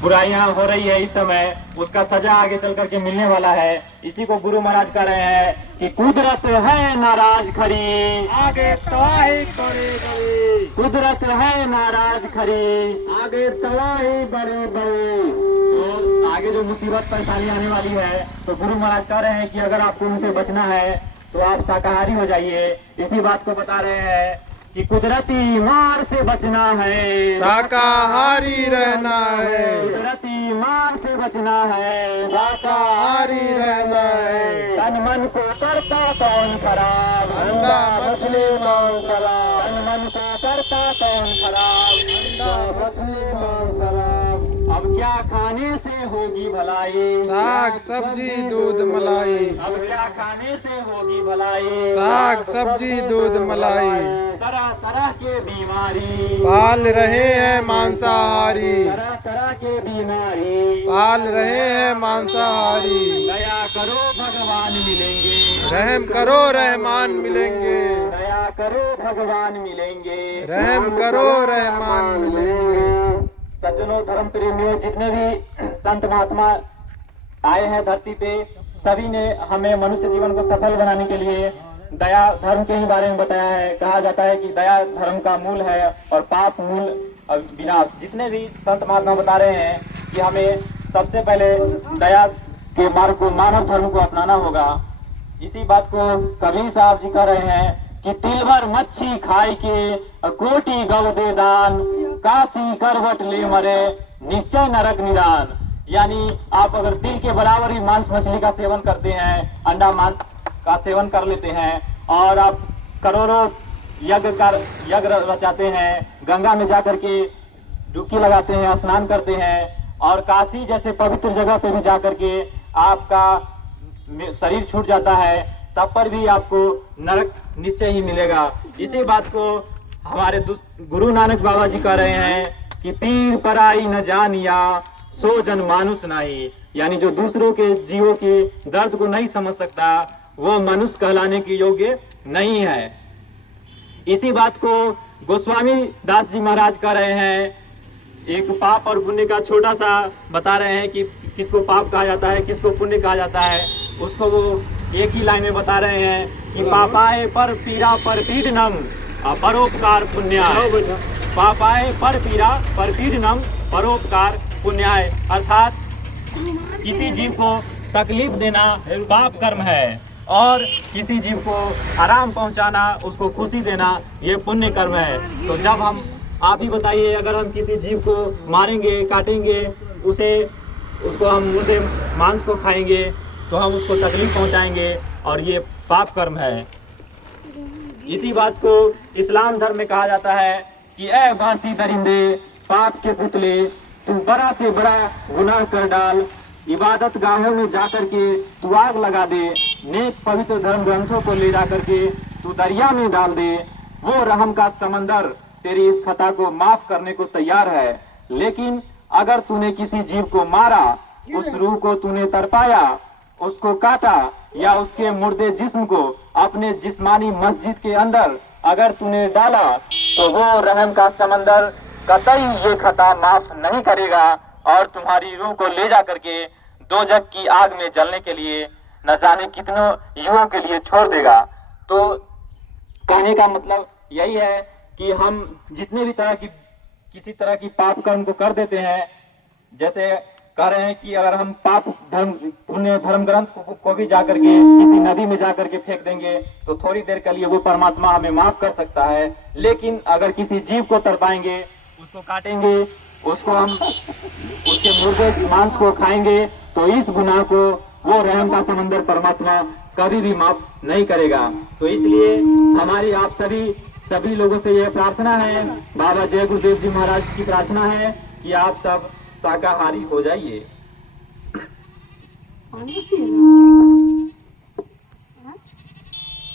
बुराइयां हो रही है इस समय, उसका सजा आगे चल करके मिलने वाला है। इसी को गुरु महाराज कह रहे हैं कि कुदरत है नाराज खरी, आगे तबाही बड़ी कुदरत है नाराज खरी, आगे तबाही बड़ी। तो आगे जो मुसीबत परेशानी आने वाली है, तो गुरु महाराज कह रहे हैं कि अगर आपको उनसे बचना है तो आप शाकाहारी हो जाइए। इसी बात को बता रहे हैं कि कुदरती मार से बचना है, शाकाहारी रहना है, कुदरती मार से बचना है, शाकाहारी रहना है। तन मन को करता कौन खराब, अंडा मछली मांस शराब, तन मन को करता कौन खराब, अंडा मछली मांस शराब। अब क्या खाने से होगी भलाई, साग सब्जी दूध मलाई, अब क्या खाने से होगी भलाई, साग सब्जी दूध मलाई। तरह तरह के बीमारी पाल रहे हैं मांसाहारी, तरह तरह के बीमारी पाल रहे हैं मांसाहारी। दया करो भगवान मिलेंगे, रहम करो रहमान मिलेंगे, दया करो भगवान मिलेंगे, रहम करो रहमान मिलेंगे। सज्जनों, धर्म प्रेमियों, जितने भी संत महात्मा आए हैं धरती पे, सभी ने हमें मनुष्य जीवन को सफल बनाने के लिए दया धर्म के ही बारे में बताया है। कहा जाता है कि दया धर्म का मूल है और पाप मूल विनाश। जितने भी संत महात्मा बता रहे हैं कि हमें सबसे पहले दया के मार्ग को, मानव धर्म को अपनाना होगा। इसी बात को कबीर साहब जी कह रहे हैं कि तिल भर मच्छी खाई के कोटि गौ दे दान, काशी करवट ले मरे निश्चय नरक निदान। यानी आप अगर तिल के बराबर ही मांस मछली का सेवन करते हैं, अंडा मांस का सेवन कर लेते हैं और आप करोड़ों यज्ञ रचाते हैं, गंगा में जाकर के डुबकी लगाते हैं, स्नान करते हैं और काशी जैसे पवित्र जगह पे भी जाकर के आपका शरीर छूट जाता है, तब पर भी आपको नरक निश्चय ही मिलेगा। इसी बात को हमारे गुरु नानक बाबा जी कह रहे हैं कि पीर पराई न जानिया सो जन मानुष नहीं। यानी जो दूसरों के जीवों के दर्द को नहीं समझ सकता, वो मनुष्य कहलाने के योग्य नहीं है। इसी बात को गोस्वामी दास जी महाराज कह रहे हैं, एक पाप और पुण्य का छोटा सा बता रहे हैं कि किसको पाप कहा जाता है, किसको पुण्य कहा जाता है। उसको वो एक ही लाइन में बता रहे हैं कि पापाए पर पीरा पर पीडनम परोपकार पुण्याय, पापाए पर पीरा पर पीडनम परोपकार पुण्याय। अर्थात किसी जीव को तकलीफ देना पाप कर्म है और किसी जीव को आराम पहुंचाना, उसको खुशी देना, ये पुण्य कर्म है। तो जब हम, आप ही बताइए, अगर हम किसी जीव को मारेंगे, काटेंगे, उसको हम मुर्दे मांस को खाएंगे तो हम उसको तकलीफ पहुंचाएंगे और ये पाप कर्म है। इसी बात को इस्लाम धर्म में कहा जाता है कि ए बासी दरिंदे, पाप के पुतले, तू बड़ा से बड़ा गुनाह कर डाल, इबादत गाहों में जाकर के तू आग लगा दे, नेक पवित्र धर्म ग्रंथों को ले जाकर के तू दरिया में डाल दे, वो रहम का समंदर तेरी इस खता को माफ करने को तैयार है। लेकिन अगर तूने किसी जीव को मारा, उस रूह को तूने तड़पाया, उसको काटा या उसके मुर्दे जिस्म को अपने जिस्मानी मस्जिद के अंदर अगर तूने डाला, तो वो रहम का समंदर कतई ये खता माफ नहीं करेगा और तुम्हारी रूह को ले जा करके दोजख की आग में जलने के लिए न जाने कितनों युगों के लिए छोड़ देगा। तो कहने का मतलब यही है कि हम जितने भी तरह की किसी तरह की पाप कर्म को कर देते हैं, जैसे कह रहे हैं कि अगर हम पाप धर्म पुण्य धर्म ग्रंथ को भी जाकर के किसी नदी में जाकर के फेंक देंगे तो थोड़ी देर के लिए वो परमात्मा हमें माफ कर सकता है। लेकिन अगर किसी जीव को तड़पाएंगे, उसको काटेंगे, उसको हम उसके मुर्दे मांस को खाएंगे, तो इस गुनाह को वो रहम का समंदर परमात्मा कभी भी माफ नहीं करेगा। तो इसलिए हमारी आप सभी लोगों से यह प्रार्थना है, बाबा जय गुरुदेव जी महाराज की प्रार्थना है कि आप सब शाकाहारी हो जाइए।